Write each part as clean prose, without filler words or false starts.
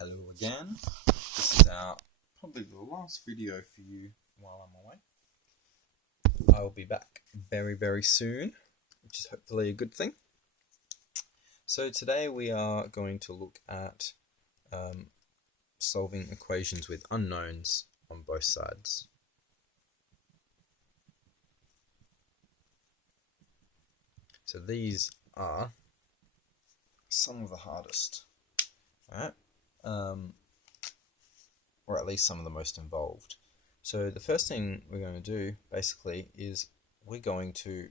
Hello again. This is probably the last video for you while I'm away. I will be back very, very soon, which is hopefully a good thing. So today we are going to look at solving equations with unknowns on both sides. So these are some of the hardest, right? Or at least some of the most involved. So the first thing we're going to do basically is we're going to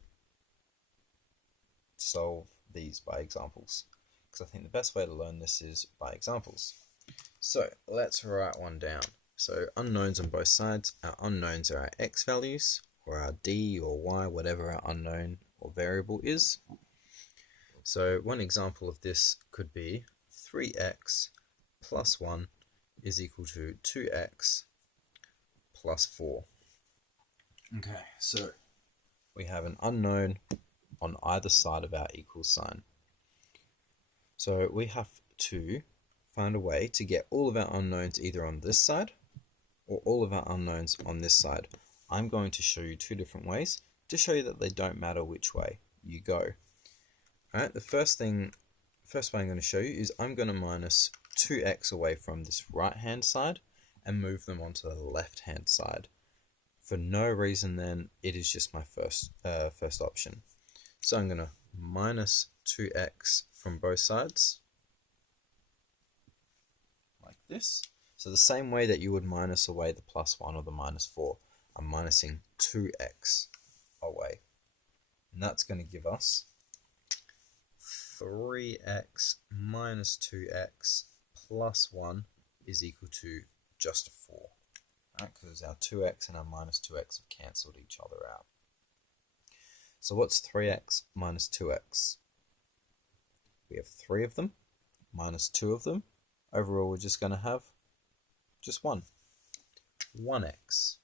solve these by examples, because I think the best way to learn this is by examples. So let's write one down. So unknowns on both sides. Our unknowns are our x values, or our d or y, whatever our unknown or variable is. So one example of this could be 3x plus 1 is equal to 2x plus 4. Okay, so we have an unknown on either side of our equal sign. So we have to find a way to get all of our unknowns either on this side or all of our unknowns on this side. I'm going to show you two different ways to show you that they don't matter which way you go. Alright, the first way I'm going to show you is I'm going to minus 2x away from this right hand side and move them onto the left hand side. For no reason then, it is just my first option. So I'm going to minus 2x from both sides, like this. So the same way that you would minus away the plus 1 or the minus 4, I'm minusing 2x away. And that's going to give us 3x minus 2x plus 1 is equal to just 4. Right, because our 2x and our minus 2x have cancelled each other out. So what's 3x minus 2x? We have 3 of them minus 2 of them. Overall, we're just going to have just 1. 1x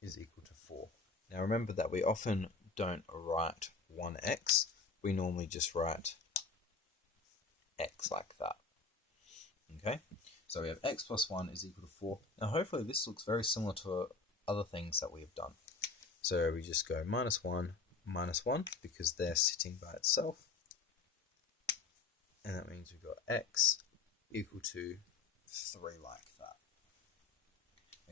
is equal to 4. Now remember that we often don't write 1x. We normally just write x like that. Okay, so we have x plus 1 is equal to 4. Now hopefully this looks very similar to other things that we have done. So we just go minus 1, because they're sitting by itself. And that means we've got x equal to 3 like that.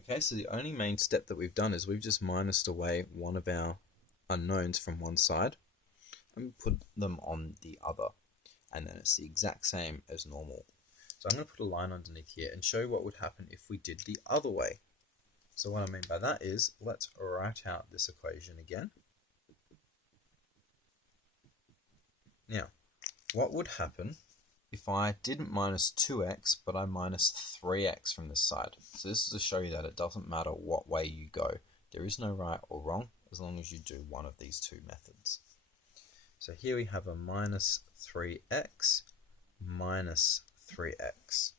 Okay, so the only main step that we've done is we've just minused away one of our unknowns from one side and put them on the other. And then it's the exact same as normal. So I'm going to put a line underneath here and show you what would happen if we did the other way. So what I mean by that is, let's write out this equation again. Now, what would happen if I didn't minus 2x, but I minus 3x from this side? So this is to show you that it doesn't matter what way you go. There is no right or wrong, as long as you do one of these two methods. So here we have a minus 3x minus 3x.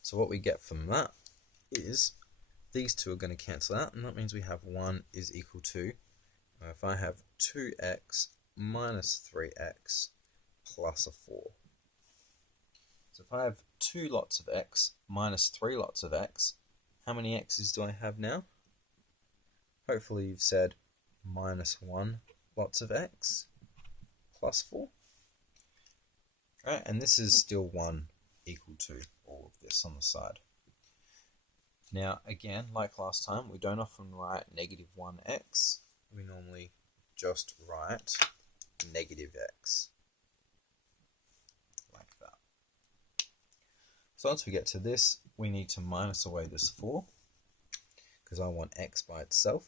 So what we get from that is these two are going to cancel out, and that means we have 1 is equal to, if I have 2x minus 3x plus a 4. So if I have 2 lots of x minus 3 lots of x, how many x's do I have now? Hopefully you've said minus 1 lots of x plus 4. Right, and this is still 1 equal to all of this on the side. Now again, like last time, we don't often write negative 1x. We normally just write negative x, like that. So once we get to this, we need to minus away this 4, because I want x by itself.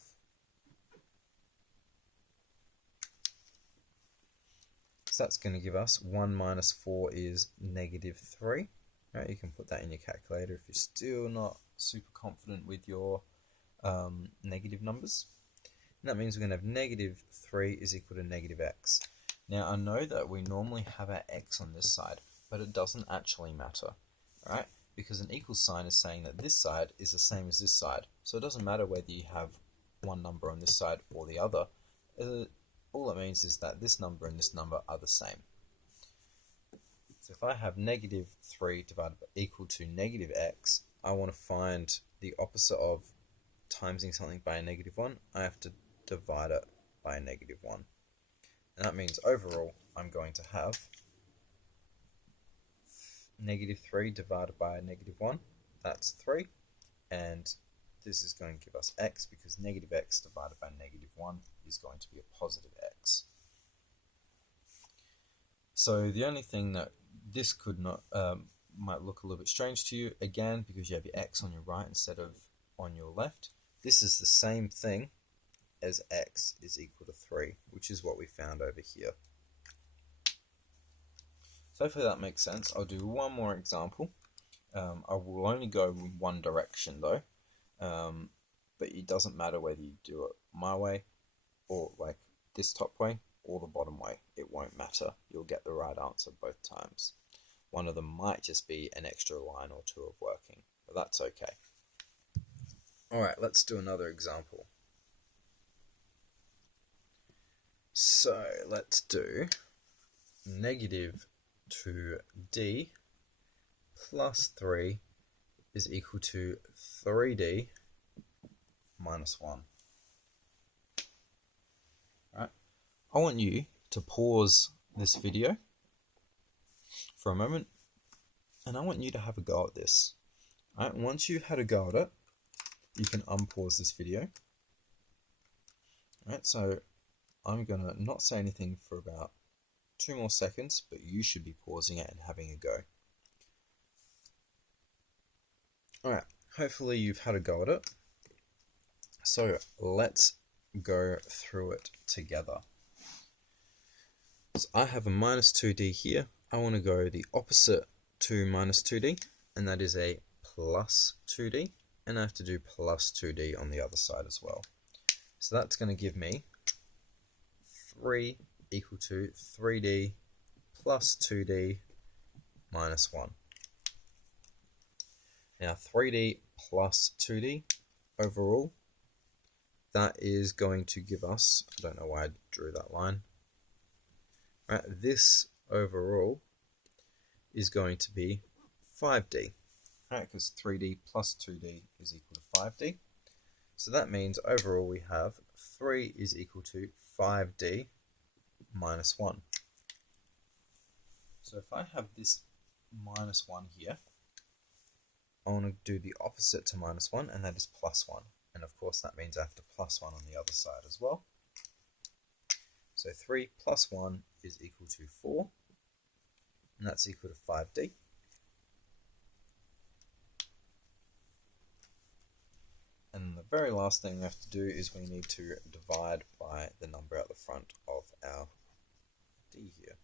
So that's going to give us 1 minus 4 is negative 3. Right, you can put that in your calculator if you're still not super confident with your negative numbers. And that means we're going to have negative 3 is equal to negative x. Now I know that we normally have our x on this side, but it doesn't actually matter, right? Because an equal sign is saying that this side is the same as this side. So it doesn't matter whether you have one number on this side or the other. All it means is that this number and this number are the same. So if I have negative 3 divided by equal to negative x, I want to find the opposite of timesing something by a negative 1. I have to divide it by a negative 1. And that means overall I'm going to have negative 3 divided by a negative 1. That's 3. And this is going to give us x, because negative x divided by negative 1 is going to be a positive x. So the only thing that this could not might look a little bit strange to you, again, because you have your x on your right instead of on your left, this is the same thing as x is equal to 3, which is what we found over here. So hopefully that makes sense. I'll do one more example. I will only go in one direction though, but it doesn't matter whether you do it my way or like this top way or the bottom way. It won't matter. You'll get the right answer both times. One of them might just be an extra line or two of working, but that's okay. Alright, let's do another example. So let's do negative 2d plus 3 is equal to 3d minus 1. Right. I want you to pause this video for a moment, and I want you to have a go at this. Right. Once you've had a go at it, you can unpause this video. Right. So I'm going to not say anything for about 2 more seconds, but you should be pausing it and having a go. Alright, hopefully you've had a go at it. So let's go through it together. So I have a minus 2d here. I want to go the opposite to minus 2d, and that is a plus 2d, and I have to do plus 2d on the other side as well. So that's going to give me 3 equal to 3d plus 2d minus 1. Now 3d plus 2d overall, that is going to give us, I don't know why I drew that line, right, this overall is going to be 5d, right, because 3d plus 2d is equal to 5d. So that means overall we have 3 is equal to 5d minus 1. So if I have this minus 1 here, I want to do the opposite to minus 1, and that is plus 1. And of course that means I have to plus 1 on the other side as well. So 3 plus 1 is equal to 4, and that's equal to 5d. And the very last thing we have to do is we need to divide by the number at the front of our d here.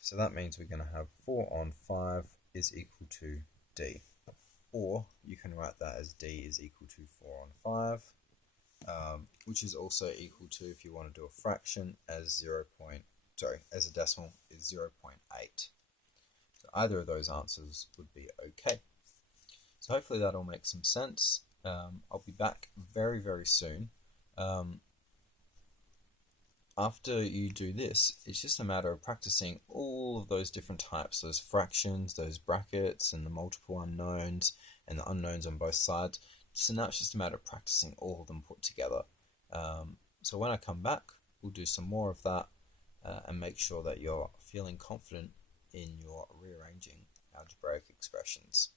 So that means we're going to have 4 on 5 is equal to d. Or you can write that as d is equal to 4 on 5, which is also equal to, if you want to do a fraction, as as a decimal, is 0.8. So either of those answers would be okay. So hopefully that'll make some sense. I'll be back very, very soon. After you do this, it's just a matter of practicing all of those different types, those fractions, those brackets, and the multiple unknowns, and the unknowns on both sides. So now it's just a matter of practicing all of them put together. So when I come back, we'll do some more of that and make sure that you're feeling confident in your rearranging algebraic expressions.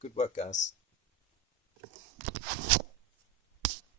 Good work, guys.